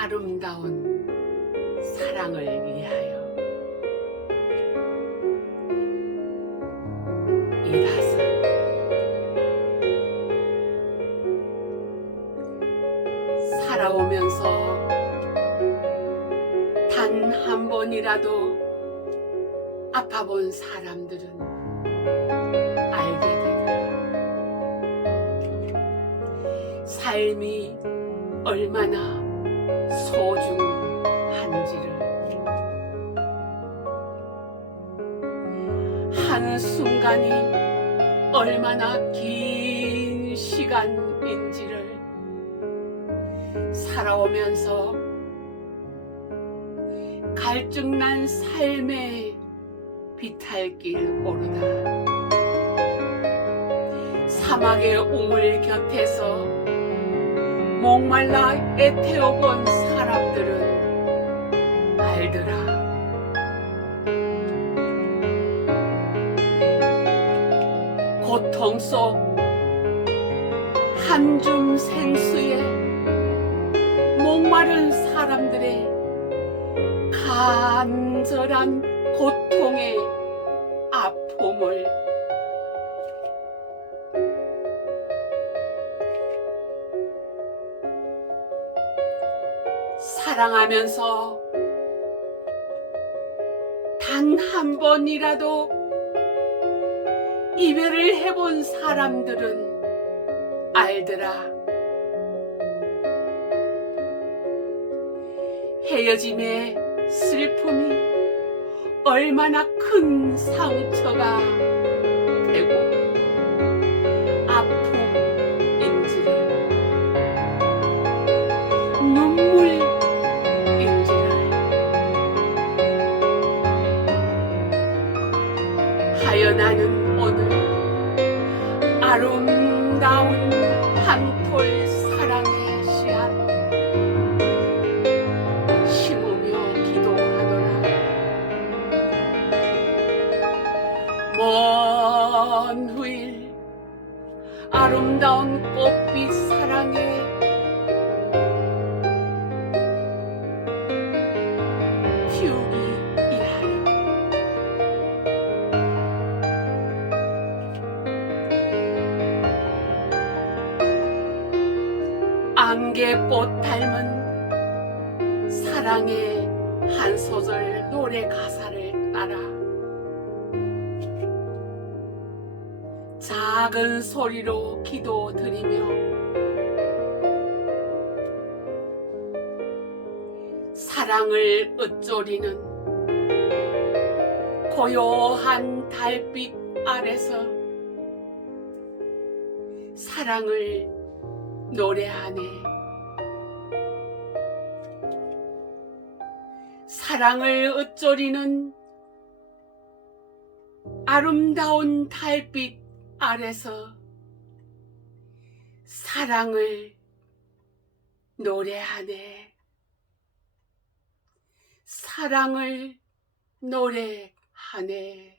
아름다운 사랑을 위하여 이라서 살아오면서 단 한 번이라도 아파본 사람들은 알게 되더라. 삶이 얼마나 소중한지를 한순간이 얼마나 긴 시간인지를 살아오면서 갈증난 삶의 비탈길 오르다. 사막의 우물 곁에서 목말라 애태워본 사람들은 알더라. 고통 속 한줌 생수에 목마른 사람들의 간절한 고통의 사랑하면서 단 한 번이라도 이별을 해본 사람들은 알더라. 헤어짐의 슬픔이 얼마나 큰 상처가 되고 아픔 아름다운 한톨 사랑의 씨앗 심으며 기도하노라. 먼 후일 아름다운 꽃빛 사랑에 안개꽃 닮은 사랑의 한 소절 노래 가사를 따라 작은 소리로 기도 드리며 사랑을 어쩌리는 고요한 달빛 아래서 사랑을 노래하네. 사랑을 어쩌리는 아름다운 달빛 아래서 사랑을 노래하네. 사랑을 노래하네.